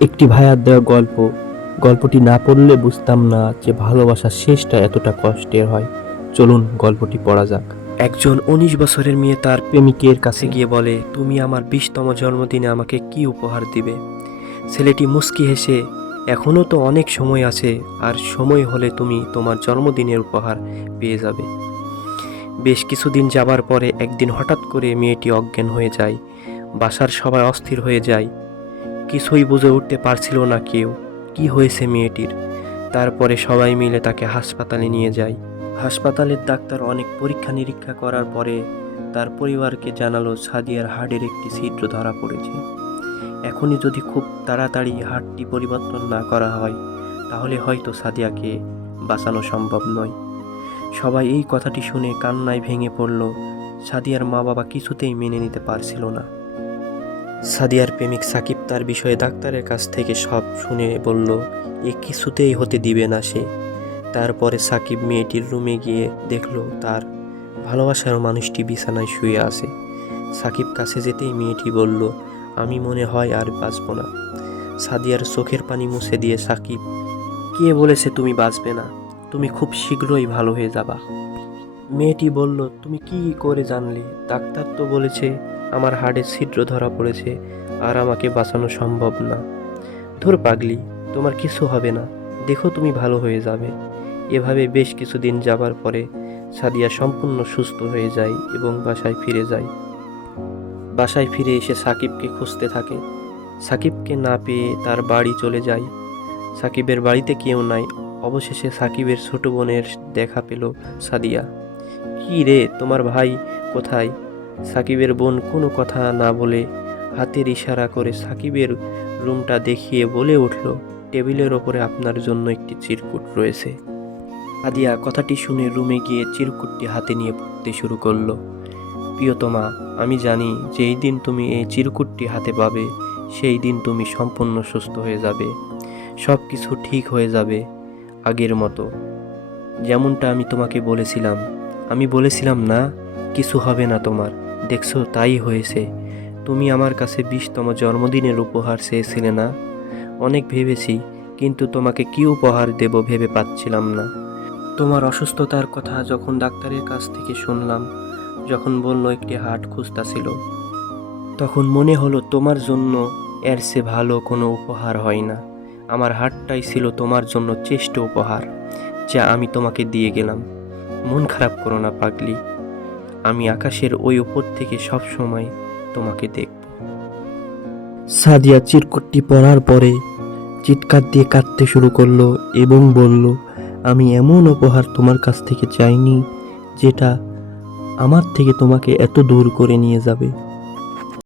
একটি ভাইয়ার দেওয়া গল্প। গল্পটি না পড়লে বুঝতাম না যে ভালোবাসার শেষটা এতটা কষ্টের হয়। চলুন গল্পটি পড়া যাক। একজন 19 বছরের মেয়ে তার প্রেমিকের কাছে গিয়ে বলে, তুমি আমার 20তম জন্মদিনে আমাকে কি উপহার দিবে? ছেলেটি মুচকি হেসে, এখনও তো অনেক সময় আছে, আর সময় হলে তুমি তোমার জন্মদিনের উপহার পেয়ে যাবে। বেশ কিছুদিন যাবার পরে একদিন হঠাৎ করে মেয়েটি অজ্ঞান হয়ে যায়। বাসার সবাই অস্থির হয়ে যায়। কিছুই বুঝে উঠতে পারছিল না কেউ, কি হয়েছে মেয়েটির। তারপরে সবাই মিলে তাকে হাসপাতালে নিয়ে যায়। হাসপাতালের ডাক্তার অনেক পরীক্ষা নিরীক্ষা করার পরে তার পরিবারকে জানালো সাদিয়ার হার্টের একটি ছিদ্র ধরা পড়েছে। এখনই যদি খুব তাড়াতাড়ি হার্টটি পরিবর্তন না করা হয় তাহলে হয়তো সাদিয়াকে বাঁচানো সম্ভব নয়। সবাই এই কথাটি শুনে কান্নায় ভেঙে পড়ল। সাদিয়ার মা বাবা কিছুতেই মেনে নিতে পারছিল না। সাদিয়ার প্রেমিক সাকিব তার বিষয়ে ডাক্তারের কাছ থেকে সব শুনে বলল, এ কিছুতেই হতে দিবে না সে। তারপরে সাকিব মেয়েটির রুমে গিয়ে দেখল তার ভালোবাসার মানুষটি বিছানায় শুয়ে আছে। সাকিব কাছে যেতেই মেয়েটি বলল, আমি মনে হয় আর বাঁচব না। সাদিয়ার চোখের পানি মুছে দিয়ে সাকিব, কে বলেছে তুমি বাঁচবে না? তুমি খুব শীঘ্রই ভালো হয়ে যাবা। মেয়েটি বলল, তুমি কি করে জানলে? ডাক্তার তো বলেছে আমার হাড়ে ছিদ্র ধরা পড়েছে আর আমাকে বাঁচানো সম্ভব না। ধুর পাগলি, তোমার কিছু হবে না, দেখো তুমি ভালো হয়ে যাবে। এভাবে বেশ কিছুদিন যাবার পরে সাদিয়া সম্পূর্ণ সুস্থ হয়ে যায় এবং বাসায় ফিরে যায়। বাসায় ফিরে এসে সাকিবকে খুঁজতে থাকে। সাকিবকে না পেয়ে তার বাড়ি চলে যায়। সাকিবের বাড়িতে কেউ নাই। অবশেষে সাকিবের ছোট বোনের দেখা পেল সাদিয়া। কি রে, তোমার ভাই কোথায়? সাকিবের বোন কোনো কথা না বলে হাতের ইশারা করে সাকিবের রুমটা দেখিয়ে বলে উঠল, টেবিলের ওপরে আপনার জন্য একটি চিরকুট রয়েছে। সাদিয়া কথাটি শুনে রুমে গিয়ে চিরকুটটি হাতে নিয়ে পড়তে শুরু করলো। প্রিয়তমা, আমি জানি যেই দিন তুমি এই চিরকুটটি হাতে পাবে সেই দিন তুমি সম্পূর্ণ সুস্থ হয়ে যাবে। সব কিছু ঠিক হয়ে যাবে আগের মতো, যেমনটা আমি তোমাকে বলেছিলাম। আমি বলেছিলাম না, কিছু হবে না তোমার। দেখছো, তাই হয়েছে। তুমি আমার কাছে 20তম জন্মদিনের উপহার চেয়েছিলে না? অনেক ভেবেছি, কিন্তু তোমাকে কি উপহার দেব ভেবে পাচ্ছিলাম না। তোমার অসুস্থতার কথা যখন ডাক্তারের কাছ থেকে শুনলাম, যখন বলল একটি হার্ট খুঁজতাছিল, তখন মনে হলো তোমার জন্য এর চেয়ে ভালো কোনো উপহার হয় না। আমার হার্টটাই ছিল তোমার জন্য শ্রেষ্ঠ উপহার, যা আমি তোমাকে দিয়ে গেলাম। মন খারাপ করো না পাগলি, আমি আকাশের ওই উপর থেকে সব সময় তোমাকে দেখব। সাদিয়া চিরকুটটি পড়ার পরে চিৎকার দিয়ে কাঁদতে শুরু করলো এবং বলল, আমি এমন উপহার তোমার কাছ থেকে চাইনি যেটা আমার থেকে তোমাকে এত দূর করে নিয়ে যাবে।